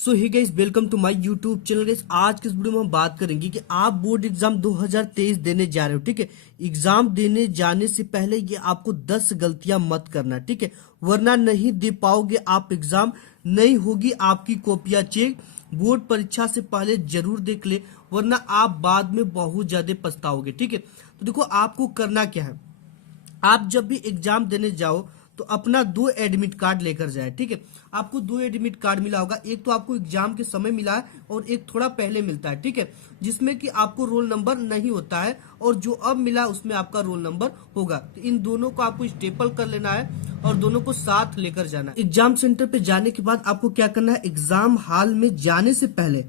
So hey guys, welcome to my YouTube channel. Guys, आज के इस वीडियो में हम बात करेंगे कि आप बोर्ड एग्जाम 2023 देने जा रहे हो। ठीक है, एग्जाम देने जाने से पहले ये आपको 10 गलतियां मत करना। ठीक है, वरना नहीं दे पाओगे आप एग्जाम, नहीं होगी आपकी कॉपियां चेक। बोर्ड परीक्षा से पहले जरूर देख ले, वरना आप बाद में बहुत ज्यादा पछताओगे। ठीक है, तो देखो आपको करना क्या है। आप जब भी एग्जाम देने जाओ तो अपना 2 एडमिट कार्ड लेकर जाए। ठीक है, आपको 2 एडमिट कार्ड मिला होगा। एक तो आपको एग्जाम के समय मिला है और एक थोड़ा पहले मिलता है। ठीक है, जिसमें कि आपको रोल नंबर नहीं होता है और जो अब मिला उसमें आपका रोल नंबर होगा। तो इन दोनों को आपको स्टेपल कर लेना है और दोनों को साथ लेकर जाना है। एग्जाम सेंटर पे जाने के बाद आपको क्या करना है, एग्जाम हॉल में जाने से पहले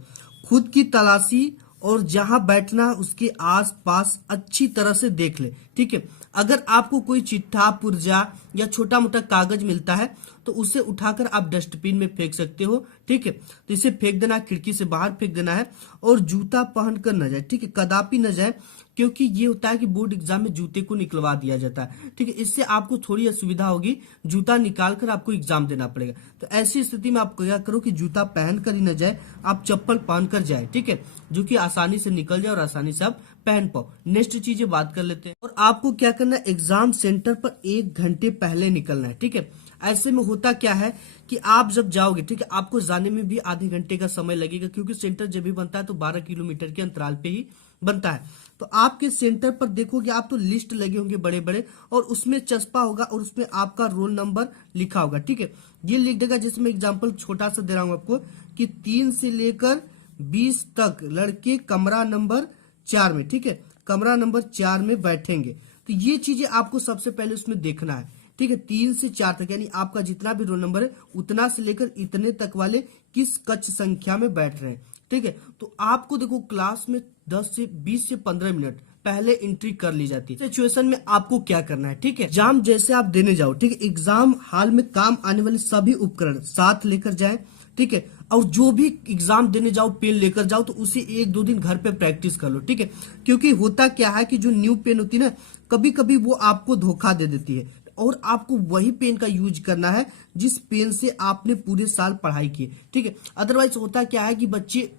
खुद की तलाशी और जहां बैठना है उसके आस पास अच्छी तरह से देख ले। ठीक है, अगर आपको कोई चिट्ठा, पुर्जा या छोटा मोटा कागज मिलता है तो उसे उठाकर आप डस्टबिन में फेंक सकते हो। ठीक है, तो इसे फेंक देना, खिड़की से बाहर फेंक देना है और जूता पहनकर न जाए। ठीक है, कदापि न जाए, क्योंकि ये होता है कि बोर्ड एग्जाम में जूते को निकलवा दिया जाता है। ठीक है, इससे आपको थोड़ी असुविधा होगी, जूता निकाल कर आपको एग्जाम देना पड़ेगा। तो ऐसी स्थिति में आप क्या करो कि जूता पहन कर ही न जाए, आप चप्पल पहन कर जाए। ठीक है, जो कि आसानी से निकल जाए और आसानी से आप पहन पाओ। नेक्स्ट चीजें बात कर लेते हैं। और आपको क्या करना है, एग्जाम सेंटर पर 1 घंटे पहले निकलना है। ठीक है, ऐसे में होता क्या है कि आप जब जाओगे, ठीक है, आपको जाने में भी आधे घंटे का समय लगेगा, क्योंकि सेंटर जब भी बनता है तो 12 किलोमीटर के अंतराल पे ही बनता है। तो आपके सेंटर पर देखोगे आप तो लिस्ट लगे होंगे बड़े बड़े, और उसमें चस्पा होगा और उसमें आपका रोल नंबर लिखा होगा। ठीक है, ये लिख देगा, जैसे मैं एग्जाम्पल छोटा सा दे रहा हूं आपको कि 3 से लेकर 20 तक लड़के कमरा नंबर 4 में, ठीक है, कमरा नंबर 4 में बैठेंगे। तो ये चीजें आपको सबसे पहले उसमें देखना है। ठीक है, 3 से 4 तक, यानी आपका जितना भी रोल नंबर है उतना से लेकर इतने तक वाले किस कक्ष संख्या में बैठ रहे हैं। ठीक है, तो आपको देखो क्लास में 10 से 20 से 15 मिनट पहले एंट्री कर ली जाती है। सिचुएशन में आपको क्या करना है, ठीक है, एग्जाम जैसे आप देने जाओ, ठीक है, एग्जाम हॉल में काम आने वाले सभी उपकरण साथ लेकर जाए। ठीक है, और जो भी एग्जाम देने जाओ पेन लेकर जाओ, तो उसे 1-2 दिन घर पे प्रैक्टिस कर लो। ठीक है, क्योंकि होता क्या है कि जो न्यू पेन होती है ना, कभी कभी वो आपको धोखा दे देती है, और आपको वही पेन का यूज करना है जिस पेन से आपने पूरे साल पढ़ाई की। ठीक है, अदरवाइज होता क्या है कि बच्चे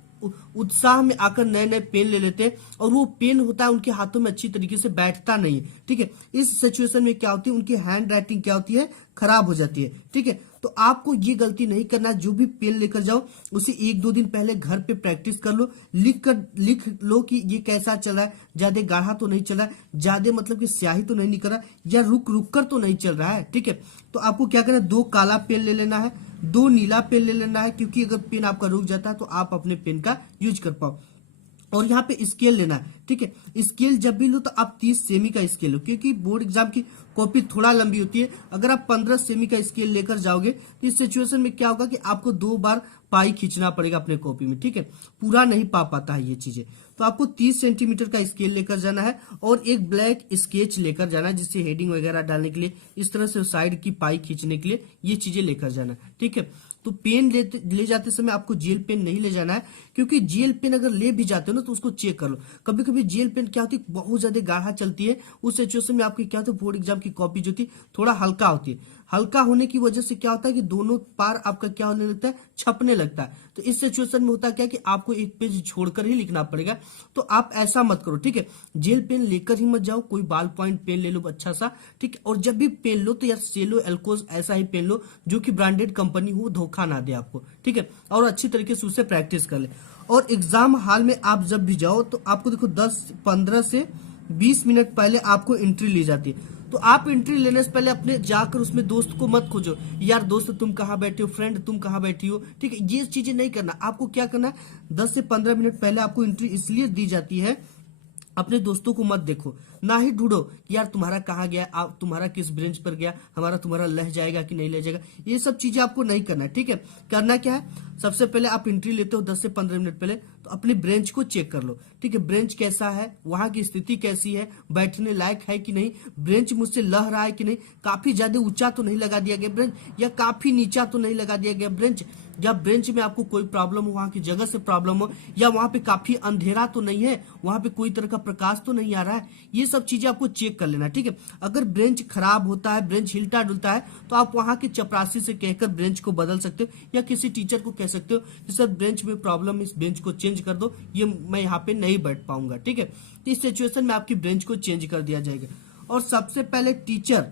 उत्साह में आकर नए नए पेन ले लेते हैं और वो पेन होता है उनके हाथों में अच्छी तरीके से बैठता नहीं है। ठीक है, इस सिचुएशन में क्या होती है, उनकी हैंड राइटिंग क्या होती है, खराब हो जाती है। ठीक है, तो आपको ये गलती नहीं करना। जो भी पेन लेकर जाओ उसे 1-2 दिन पहले घर पे प्रैक्टिस कर लो, लिख लो कि ये कैसा चल रहा है, ज्यादा गाढ़ा तो नहीं चल रहा है, ज्यादा मतलब कि स्याही तो नहीं निकल रहा, या रुक रुक कर तो नहीं चल रहा है। ठीक है, तो आपको क्या करना है, 2 काला पेन ले लेना है, 2 नीला पेन ले लेना है, क्योंकि अगर पेन आपका रुक जाता है तो आप अपने पेन का यूज कर पाओ। और यहाँ पे स्केल लेना है। ठीक है, स्केल जब भी लो तो आप 30 सेमी का स्केल लो, क्योंकि बोर्ड एग्जाम की कॉपी थोड़ा लंबी होती है। अगर आप 15 सेमी का स्केल लेकर जाओगे तो इस सिचुएशन में क्या होगा कि आपको 2 बार पाई खींचना पड़ेगा अपने कॉपी में। ठीक है, पूरा नहीं पा पाता है ये चीजें। तो आपको 30 सेंटीमीटर का स्केल लेकर जाना है और एक ब्लैक स्केच लेकर जाना है, जिससे हेडिंग वगैरह डालने के लिए, इस तरह से साइड की पाई खींचने के लिए ये चीजें लेकर जाना है। ठीक है, तो पेन ले जाते समय आपको जेल पेन नहीं ले जाना है, क्योंकि जेल पेन अगर ले भी जाते हो ना तो उसको चेक कर लो। कभी कभी जेल पेन क्या होती है, बहुत ज्यादा गाढ़ा चलती है। उस सिचुएशन में आपकी क्या होता है, बोर्ड एग्जाम की कॉपी जो थी थोड़ा हल्का होती है। हल्का होने की वजह से क्या होता है कि दोनों पार आपका क्या होने लगता है, छपने लगता है। तो इस सिचुएशन में होता क्या है कि आपको एक पेज छोड़कर ही लिखना पड़ेगा। तो आप ऐसा मत करो। ठीक है, जेल पेन लेकर ही मत जाओ, कोई बाल पॉइंट पेन ले लो अच्छा सा। ठीक है, और जब भी पेन लो तो यार सेलो, एल्कोस ऐसा ही पेन लो जो कि ब्रांडेड कंपनी हो, धोखा ना दे आपको। ठीक है, और अच्छी तरीके से उससे प्रैक्टिस कर ले। और एग्जाम हॉल में आप जब भी जाओ तो आपको देखो 10-15 से 20 मिनट पहले आपको एंट्री ली जाती है। तो आप एंट्री लेने से पहले अपने जाकर उसमें दोस्त को मत खोजो, यार दोस्त तुम कहाँ बैठे हो, फ्रेंड तुम कहाँ बैठी हो। ठीक है, ये चीजें नहीं करना। आपको क्या करना है, 10 से 15 मिनट पहले आपको एंट्री इसलिए दी जाती है, अपने दोस्तों को मत देखो, ना ही ढूंढो कि यार तुम्हारा कहाँ गया, आप तुम्हारा किस ब्रेंच पर गया, हमारा तुम्हारा लह जाएगा कि नहीं लह जाएगा। ये सब चीजें आपको नहीं करना है। ठीक है, करना क्या है, सबसे पहले आप एंट्री लेते हो 10 से 15 मिनट पहले, तो अपने ब्रेंच को चेक कर लो। ठीक है, ब्रेंच कैसा है, वहां की स्थिति कैसी है, बैठने लायक है कि नहीं, ब्रेंच मुझसे लह रहा है कि नहीं, काफी ज्यादा ऊंचा तो नहीं लगा दिया गया ब्रेंच, या काफी नीचा तो नहीं लगा दिया गया ब्रेंच, या बेंच में आपको कोई प्रॉब्लम हो, वहां की जगह से प्रॉब्लम हो, या वहां पे काफी अंधेरा तो नहीं है, वहां पे कोई तरह का प्रकाश तो नहीं आ रहा है, ये सब चीजें आपको चेक कर लेना, ठीक है। अगर बेंच खराब होता है, बेंच हिलता डुलता है, तो आप वहां के चपरासी से कहकर बेंच को बदल सकते हो, या किसी टीचर को कह सकते हो कि सर बेंच में प्रॉब्लम, इस बेंच को चेंज कर दो, ये मैं यहाँ पे नहीं बैठ पाऊंगा, ठीक है। तो इस सिचुएशन में आपकी बेंच को चेंज कर दिया जाएगा। और सबसे पहले टीचर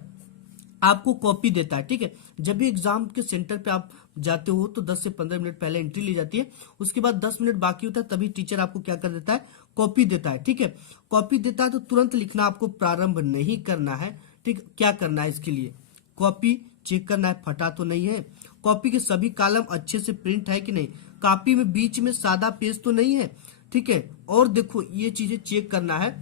आपको कॉपी देता है, ठीक है। जब भी एग्जाम के सेंटर पे आप जाते हो तो 10 से 15 मिनट पहले एंट्री ली जाती है, उसके बाद 10 मिनट बाकी होता है, तभी टीचर आपको क्या कर देता है, कॉपी देता है, ठीक है। कॉपी देता है तो तुरंत लिखना आपको प्रारंभ नहीं करना है, ठीक। क्या करना है, इसके लिए कॉपी चेक करना है फटा तो नहीं है, कॉपी के सभी कॉलम अच्छे से प्रिंट है कि नहीं, कॉपी में बीच में सादा पेज तो नहीं है, ठीक है। और देखो ये चीजें चेक करना है।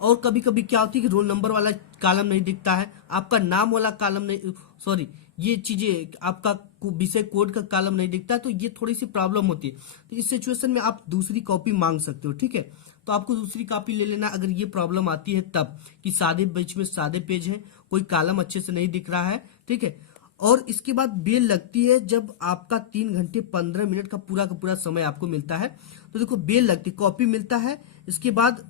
और कभी कभी क्या होती है कि रोल नंबर वाला कॉलम नहीं दिखता है, आपका नाम वाला कॉलम नहीं, सॉरी, ये चीजें आपका विषय कोड का कॉलम नहीं दिखता, तो ये थोड़ी सी प्रॉब्लम होती है। तो इस सिचुएशन में आप दूसरी कॉपी मांग सकते हो, ठीक है। तो आपको दूसरी कॉपी ले लेना अगर ये प्रॉब्लम आती है तब, कि सादे बीच में सादे पेज है, कोई कॉलम अच्छे से नहीं दिख रहा है, ठीक है। और इसके बाद बेल लगती है जब आपका 3 घंटे 15 मिनट का पूरा समय आपको मिलता है, तो देखो बेल लगती है, कॉपी मिलता है, इसके बाद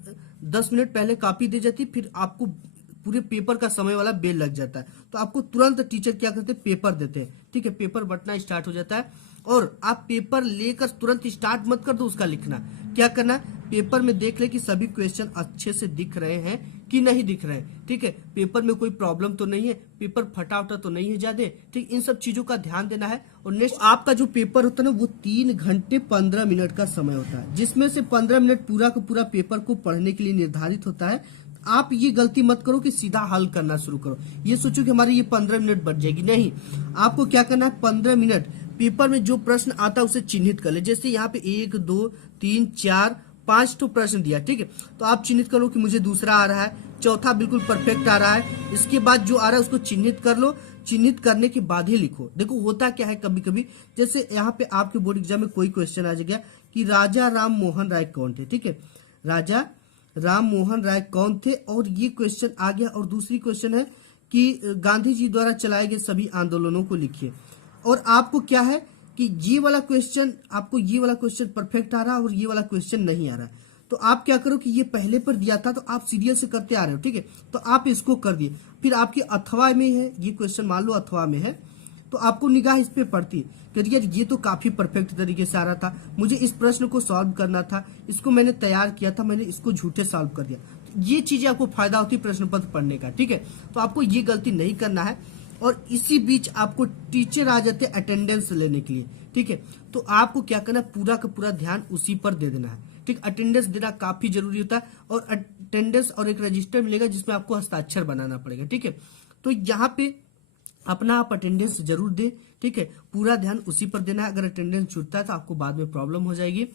10 मिनट पहले कॉपी दी जाती है, फिर आपको पूरे पेपर का समय वाला बेल लग जाता है, तो आपको तुरंत टीचर क्या करते हैं, पेपर देते हैं, ठीक है। पेपर बंटना स्टार्ट हो जाता है, और आप पेपर लेकर तुरंत स्टार्ट मत कर दो उसका लिखना, क्या करना, पेपर में देख ले कि सभी क्वेश्चन अच्छे से दिख रहे हैं कि नहीं दिख रहे हैं, ठीक है। पेपर में कोई प्रॉब्लम तो नहीं है, पेपर फटा उटा तो नहीं है ज्यादा, ठीक। इन सब चीजों का ध्यान देना है। और नेक्स्ट आपका जो पेपर होता है ना, वो 3 घंटे 15 मिनट का समय होता है, जिसमें से 15 मिनट पूरा का पूरा पेपर को पढ़ने के लिए निर्धारित होता है। आप ये गलती मत करो कि सीधा हल करना शुरू करो, ये सोचो कि हमारी ये 15 मिनट बच जाएगी, नहीं। आपको क्या करना है, 15 मिनट पेपर में जो प्रश्न आता है उसे चिन्हित कर ले। जैसे यहाँ पे 1 2 3 4 5 तो प्रश्न दिया, ठीक है। तो आप चिन्हित करो कि मुझे दूसरा आ रहा है, चौथा बिल्कुल परफेक्ट आ रहा है, इसके बाद जो आ रहा है उसको चिन्हित कर लो, चिन्हित करने के बाद ही लिखो। देखो होता क्या है, कभी कभी जैसे यहाँ पे आपके बोर्ड एग्जाम में कोई क्वेश्चन आ जाएगा कि राजा राम मोहन राय कौन थे, ठीक है। राजा राम मोहन राय कौन थे, और ये क्वेश्चन आ गया। और दूसरी क्वेश्चन है कि गांधी जी द्वारा चलाए गए सभी आंदोलनों को लिखिए। और आपको क्या है कि ये वाला क्वेश्चन, आपको ये वाला क्वेश्चन परफेक्ट आ रहा है और ये वाला क्वेश्चन नहीं आ रहा है, तो आप क्या करो कि ये पहले पर दिया था तो आप सीरियल से करते आ रहे हो, ठीक है। तो आप इसको कर दिए, फिर आपके अथवा में है ये क्वेश्चन, मान लो अथवा में है, तो आपको निगाह इस पे पड़ती है कि यार ये तो काफी परफेक्ट तरीके से आ रहा था, मुझे इस प्रश्न को सॉल्व करना था, इसको मैंने तैयार किया था, मैंने इसको झूठे सॉल्व कर दिया। तो ये चीजें आपको फायदा होती है प्रश्न पत्र पढ़ने का, ठीक है। तो आपको ये गलती नहीं करना है। और इसी बीच आपको टीचर आ जाते हैं अटेंडेंस लेने के लिए, ठीक है। तो आपको क्या करना है, पूरा का पूरा ध्यान उसी पर दे देना है, ठीक। अटेंडेंस देना काफी जरूरी होता है, और अटेंडेंस और एक रजिस्टर मिलेगा जिसमें आपको हस्ताक्षर बनाना पड़ेगा, ठीक है। तो यहाँ पे अपना आप अटेंडेंस जरूर दे, ठीक है। पूरा ध्यान उसी पर देना है, अगर अटेंडेंस छूटता है तो आपको बाद में प्रॉब्लम हो जाएगी।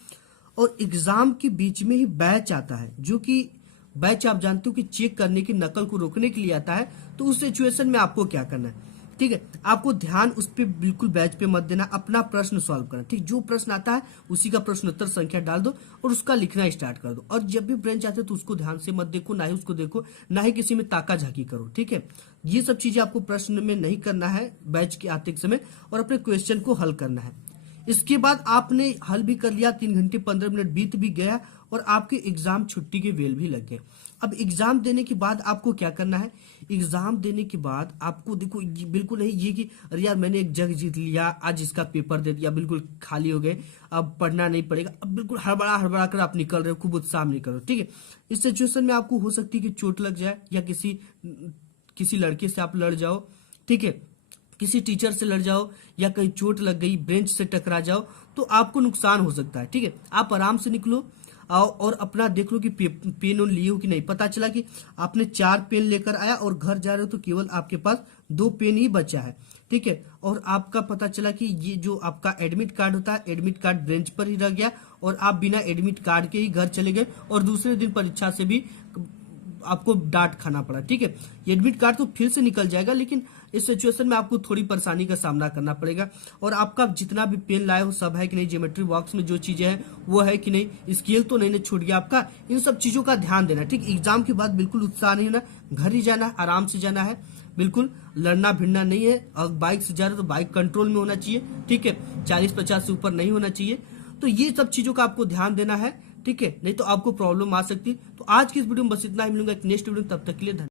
और एग्जाम के बीच में ही बैच आता है, जो कि बैच आप जानते हो कि चेक करने की, नकल को रोकने के लिए आता है। तो उस सिचुएशन में आपको क्या करना है, ठीक है, आपको ध्यान उस पर बिल्कुल बैच पे मत देना, अपना प्रश्न सॉल्व करना, ठीक। जो प्रश्न आता है उसी का प्रश्नोत्तर संख्या डाल दो और उसका लिखना स्टार्ट कर दो। और जब भी ब्रेंच आते तो उसको ध्यान से मत देखो, ना ही उसको देखो, ना ही किसी में ताका झाकी करो, ठीक है। ये सब चीजें आपको प्रश्न में नहीं करना है बैच के आते समय, और अपने क्वेश्चन को हल करना है। इसके बाद आपने हल भी कर लिया, 3 घंटे 15 मिनट बीत भी गया, और आपके एग्जाम छुट्टी के वेल भी लग गए। अब एग्जाम देने के बाद आपको क्या करना है, एग्जाम देने के बाद आपको देखो बिल्कुल नहीं ये कि अरे यार मैंने एक जग जीत लिया, आज इसका पेपर दे दिया, बिल्कुल खाली हो गए, अब पढ़ना नहीं पड़ेगा, अब बिल्कुल हड़बड़ा हड़बड़ा कर आप निकल रहे हो, खूब उत्साह में निकल रहे हो, ठीक है। इस सिचुएशन में आपको हो सकती है कि चोट लग जाए, या किसी लड़के से आप लड़ जाओ, ठीक है, किसी टीचर से लड़ जाओ, या कहीं चोट लग गई, बेंच से टकरा जाओ, तो आपको नुकसान हो सकता है, ठीक है। आप आराम से निकलो, आओ और अपना देख लो कि पेन उन लिए हो कि नहीं। पता चला कि आपने 4 पेन लेकर आया और घर जा रहे हो तो केवल आपके पास 2 पेन ही बचा है, ठीक है। और आपका पता चला कि ये जो आपका एडमिट कार्ड होता है, एडमिट कार्ड बेंच पर ही रह गया, और आप बिना एडमिट कार्ड के ही घर चले गए, और दूसरे दिन परीक्षा से भी आपको डांट खाना पड़ा, ठीक है। ये एडमिट कार्ड तो फिर से निकल जाएगा, लेकिन इस सिचुएशन में आपको थोड़ी परेशानी का सामना करना पड़ेगा। और आपका जितना भी पेन लाए हो सब है कि नहीं, ज्योमेट्री बॉक्स में जो चीजें हैं वो है कि नहीं, स्केल तो नहीं छूट गया आपका, इन सब चीजों का ध्यान देना, ठीक। एग्जाम के बाद बिल्कुल उत्साह नहीं होना, घर ही जाना, आराम से जाना है, बिल्कुल लड़ना भिड़ना नहीं है। अगर बाइक से जा रहे हो तो बाइक कंट्रोल में होना चाहिए, ठीक है, 40-50 से ऊपर नहीं होना चाहिए। तो ये सब चीजों का आपको ध्यान देना है, ठीक है, नहीं तो आपको प्रॉब्लम आ सकती है। तो आज की इस वीडियो में बस इतना ही, मिलूंगा एक नेक्स्ट वीडियो में, तब तक के लिए धन्यवाद।